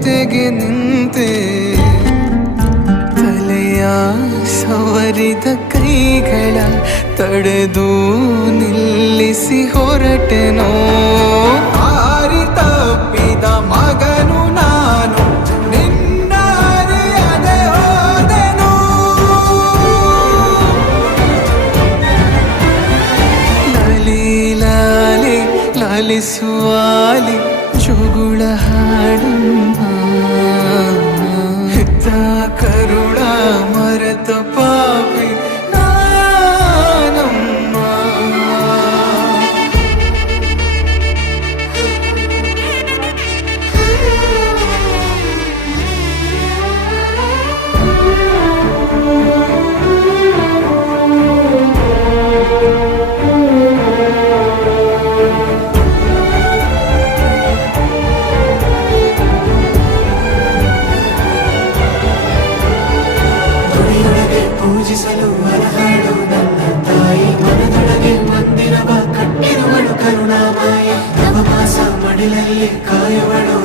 ಜೊತೆಗೆ ನಿಂತೆ ತಲೆಯ ಸವರಿದ ಕೈಗಳ ತಡೆದು ನಿಲ್ಲಿಸಿ ಹೊರಟೆನೋ ಹಾರಿ ತಪ್ಪಿದ ಮಗನು ನಾನು ನಿನ್ನರಿಯದೆ ಹೋದೆನು ಲಾಲಿ ಲಾಲಿ ಲಾಲಿಸುವಾಲಿ ಜೋಗುಳ ಹಾಡಮ್ಮ ಹೆತ್ತ ಕರುಳ ಮರೆತ ಪಾಪಿ ನಾನಮ್ಮ ಪೂಜಿಸಲು ಹೊರಹಾಡು ನನ್ನ ತಾಯಿ ಮನದೊಳಗೆ ಮಂದಿರವ ಕಟ್ಟಿರುವಳು ಕರುಣಾಮಯ ನವಮಾಸ ಮಡಿಲಲ್ಲಿ ಕಾಯುವಳು